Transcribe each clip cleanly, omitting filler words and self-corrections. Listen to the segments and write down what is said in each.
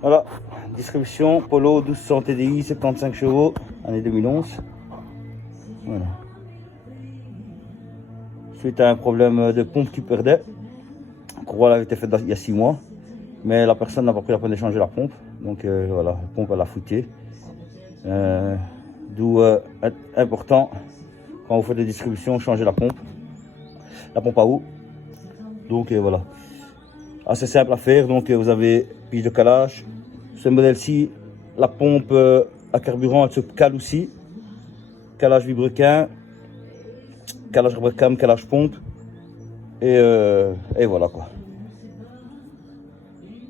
Voilà, distribution Polo 1200 TDI, 75 chevaux, année 2011. Voilà. Suite à un problème de pompe qui perdait, la courroie avait été faite il y a 6 mois, mais la personne n'a pas pris la peine de changer la pompe. Donc voilà, la pompe elle a fouillé. D'où important, quand vous faites des distributions, changer la pompe à eau. Donc voilà, assez simple à faire. Donc vous avez pige de calage. Ce modèle-ci, la pompe à carburant, elle se cale aussi. Calage vibrequin, calage rebrecam, calage pompe. Et voilà quoi.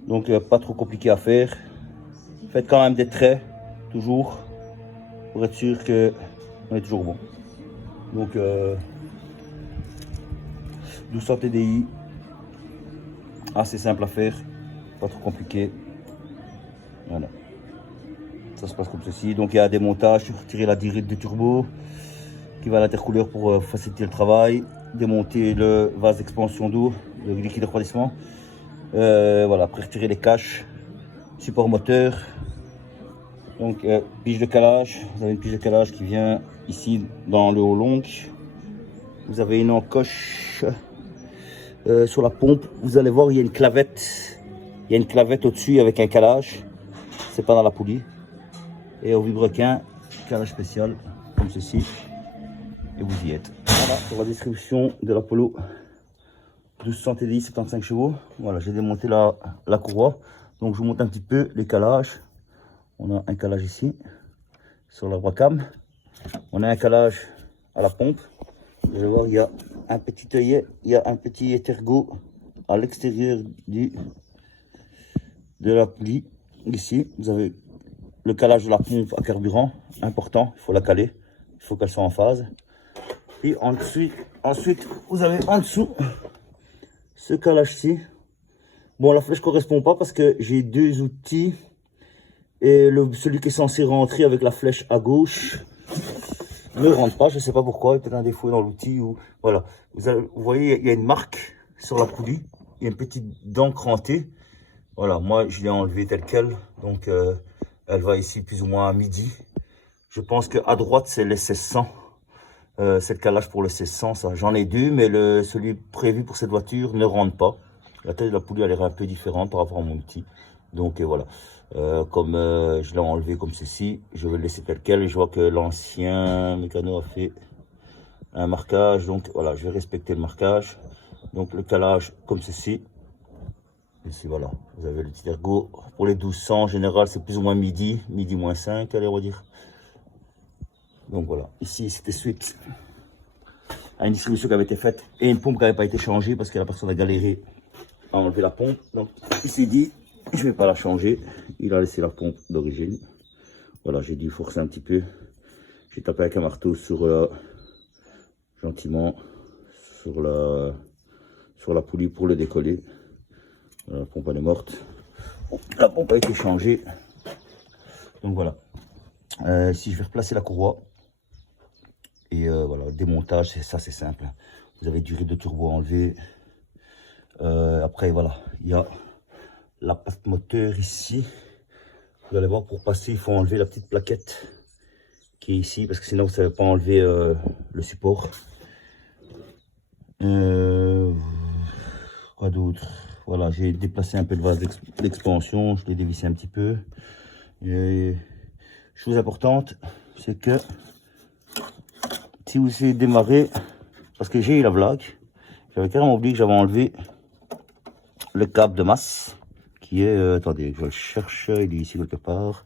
Donc pas trop compliqué à faire. Faites quand même des traits, toujours, pour être sûr qu'on est toujours bon. Donc 1200 TDI, assez simple à faire, pas trop compliqué. Voilà. Ça se passe comme ceci. Donc il y a des montages, retirer la dirite de turbo qui va à l'intercouleur pour faciliter le travail, démonter le vase d'expansion d'eau, le liquide de refroidissement. Voilà, après retirer les caches, support moteur. Donc pige de calage, vous avez une pige de calage qui vient ici dans le haut long. Vous avez une encoche sur la pompe. Vous allez voir, il y a une clavette. Il y a une clavette au-dessus avec un calage. C'est pas dans la poulie. Et au vibrequin, calage spécial, comme ceci. Et vous y êtes. Voilà pour la distribution de la Polo 1200 TDI 75 chevaux. Voilà, j'ai démonté la courroie. Donc je vous montre un petit peu les calages. On a un calage ici sur la bracam. On a un calage à la pompe. Vous allez voir, il y a un petit œillet, il y a un petit étergot à l'extérieur de la poulie. Ici, vous avez le calage de la pompe à carburant, important, il faut la caler, il faut qu'elle soit en phase. Et ensuite, vous avez en dessous ce calage-ci. Bon, la flèche ne correspond pas parce que j'ai deux outils. Et celui qui est censé rentrer avec la flèche à gauche ne rentre pas. Je ne sais pas pourquoi. Il y a peut-être un défaut dans l'outil. Voilà. Vous voyez, il y a une marque sur la poulie. Il y a une petite dent crantée. Voilà, moi je l'ai enlevée telle qu'elle. Donc elle va ici plus ou moins à midi. Je pense qu'à droite c'est le 1600. C'est le calage pour le 1600. J'en ai deux, mais celui prévu pour cette voiture ne rentre pas. La taille de la poulie a l'air un peu différente par rapport à mon outil. Donc voilà. Comme je l'ai enlevé comme ceci, je vais le laisser tel quel. Et je vois que l'ancien mécano a fait un marquage. Donc voilà, je vais respecter le marquage. Donc le calage comme ceci. Ici voilà, vous avez le petit ergot. Pour les 1200 en général, c'est plus ou moins midi moins 5, allez on va dire. Donc voilà, ici c'était suite à une distribution qui avait été faite et une pompe qui n'avait pas été changée parce que la personne a galéré à enlever la pompe. Donc il s'est dit, je ne vais pas la changer. Il a laissé la pompe d'origine. Voilà, j'ai dû forcer un petit peu. J'ai tapé avec un marteau sur gentiment sur la poulie pour le décoller. Voilà, la pompe elle est morte. Bon, la pompe a été changée. Donc voilà. Si je vais replacer la courroie. Et voilà, le démontage, c'est simple. Vous avez durée de turbo enlevée. Après, voilà, il y a la patte moteur ici. Vous allez voir, pour passer, il faut enlever la petite plaquette qui est ici, parce que sinon, vous ne savez pas enlever le support. Quoi d'autre? Voilà, j'ai déplacé un peu le vase d'expansion, je l'ai dévissé un petit peu. Et chose importante, c'est que si vous essayez de démarrer, parce que j'ai eu la blague, j'avais carrément oublié que j'avais enlevé le câble de masse qui est, attendez, je le cherche, il est ici quelque part,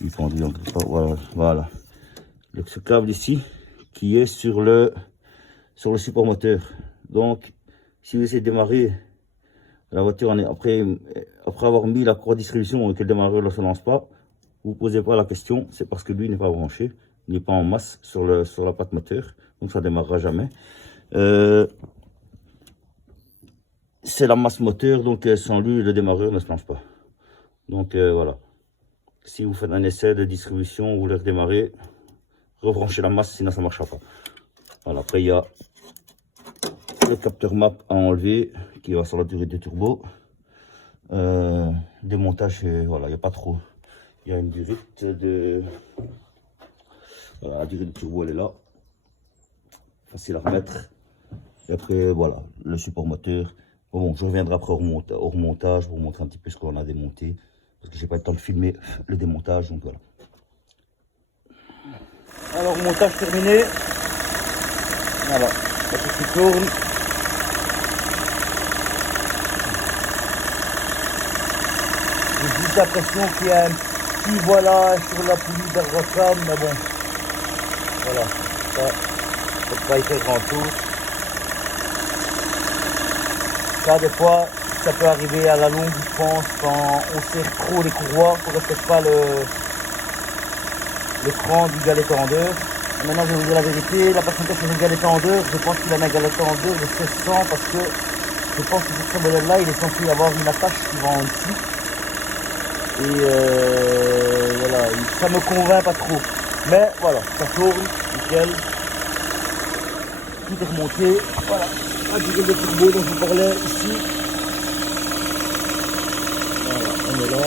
il est pendu quelque part, voilà. Ce câble ici qui est sur le support moteur. Donc, si vous essayez de démarrer la voiture, après avoir mis la courroie de distribution et que le démarreur ne se lance pas, vous ne posez pas la question, c'est parce que lui n'est pas branché. Il n'est pas en masse sur la patte moteur, donc ça ne démarrera jamais. C'est la masse moteur, donc sans lui, le démarreur ne se lance pas. Donc voilà. Si vous faites un essai de distribution, vous voulez redémarrer, rebranchez la masse, sinon ça ne marchera pas. Voilà, après il y a le capteur map à enlever, qui va sur la durée de turbo. Démontage, voilà, il n'y a pas trop. Il y a une durite de... Voilà, la durite de turbo, elle est là. Facile à remettre. Et après, voilà, le support moteur. Bon, je reviendrai après au remontage pour vous montrer un petit peu ce qu'on a démonté. Parce que j'ai pas eu le temps de filmer le démontage, donc voilà. Alors, montage terminé. Voilà, la petite tourne. J'ai juste l'impression qu'il y a un petit voilà sur la poulie d'Arwacam, mais bon, voilà, ça ne peut pas y faire grand chose. Ça, des fois, ça peut arriver à la longue, je pense, quand on serre trop les courroies, qu'on ne respecte pas le cran du galet tendeur. Et maintenant, je vais vous dire la vérité, la personne qui a fait le galet tendeur, je pense qu'il a un galet tendeur de 1600 parce que je pense que sur ce modèle-là, il est censé y avoir une attache qui va en dessous. Et voilà, ça me convainc pas trop. Mais voilà, ça tourne, nickel. Tout est remonté. Voilà, un petit de turbo dont je vous parlais ici. Voilà, on est là.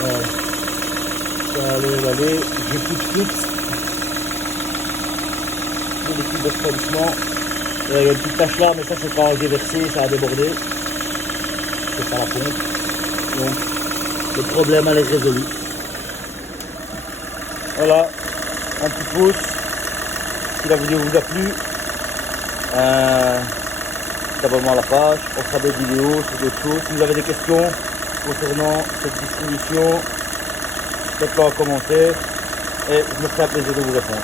Voilà. Ça allait, aller. J'ai tout de suite. Pour l'équipe de refroidissement. Il y a une petite tache là, mais ça c'est quand j'ai versé, ça a débordé. C'est pas la pompe. Donc le problème elle est résolu. Voilà, un petit pouce. Si la vidéo vous a plu, abonnez-vous à la page. On fera des vidéos sur d'autres choses. Si vous avez des questions concernant cette distribution, faites-le en commentaire et je me ferai un plaisir de vous répondre.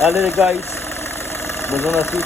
Allez les guys, bonne journée à tous.